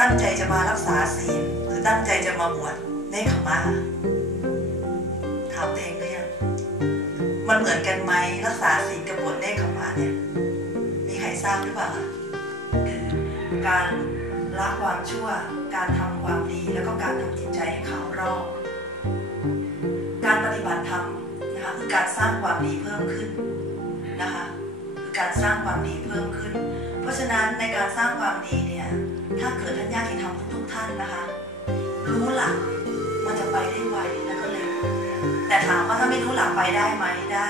ตั้งใจจะมารักษาศีลหรือตั้งใจจะมาบวชเนคขมาถามตัวเองหรือยังมันเหมือนกันไหมรักษาศีลกับบวชเนคขมาเนี่ย มีใครทราบหรือเปล่าคือการละความชั่ว การทำความดีแล้วก็การทำจิตใจให้ขาวรอบการปฏิบัติธรรมนะคะคือการสร้างความดีเพิ่มขึ้นนะคะ การสร้างความดีเพิ่มขึ้น เพราะฉะนั้นในการสร้างความดีเนี่ยถ้าเกิดท่านญาติธรรมทุกๆท่านนะคะ รู้หลักมันจะไปได้ไวแล้วก็เร็วแต่ถามว่าถ้าไม่รู้หลักไปได้ไหมได้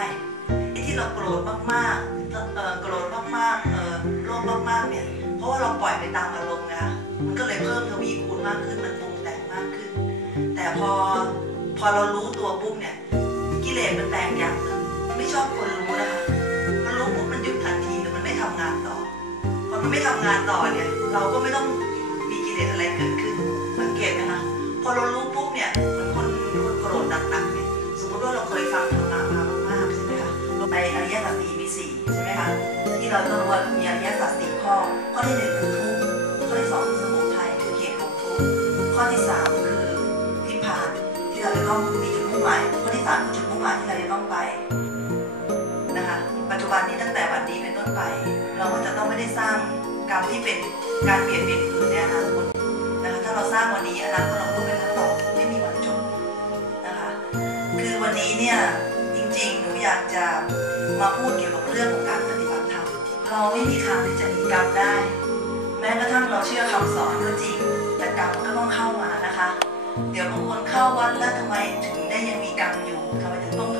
ไอ้ที่เราโกรธมากๆโกรธมากๆโลภมากๆเนี่ยเพราะว่าเราปล่อยไปตามอารมณ์นะคะมันก็เลยเพิ่มทวีคูณมากขึ้นมันปรุงแต่งมากขึ้น แต่พอพอเรารู้ตัวปุ๊บเนี่ยกิเลสมันแตกอย่างหนึ่งไม่ชอบคนรู้นะคะพอรู้ปุ๊บมันหยุด ไม่ทำงานต่อเนี่ย เราก็ไม่ต้องมีกิเลสอะไรเกิดขึ้นสังเกตไหมคะพอเรารู้ปุ๊บเนี่ยเหมือนคนคนโกรธหนักๆเนี่ยสมมติว่าเราเคยฟังธรรมะมามากๆใช่ไหมคะในอริยสัจสี่มีสี่ใช่ไหมคะที่เราต้องรู้ว่ามีอริยสัจสี่ข้อข้อที่หนึ่งคือทุกข์ข้อที่สองคือสมุทัยคือเหตุของทุกข์ข้อที่สามคือนิพพานที่เราจะต้องมีจุดมุ่งหมายข้อที่สามคือจุดมุ่งหมายที่เราจะต้องไป บันนี้ตั้งแต่วันนี้เป็นต้นไป เราก็จะต้องไม่ได้สร้างกรรมที่เป็นการเปลี่ยนเปลี่ยนอื่นในอนาคตนะคะถ้าเราสร้างวันนี้อนาคตเราก็เป็นต่อไม่มีวันจบนะคะคือวันนี้เนี่ยจริงๆหนูอยากจะมาพูดเกี่ยวกับเรื่องของการปฏิบัติธรรมเราไม่มีทางที่จะหนีกรรมได้ แม้กระทั่งเราเชื่อคำสอนก็จริง แต่กรรมก็ต้องเข้ามานะคะ เดี๋ยวบางคนเข้าวัดแล้วทำไมถึงได้ยังมีกรรมอยู่ทำไมถึงต้อง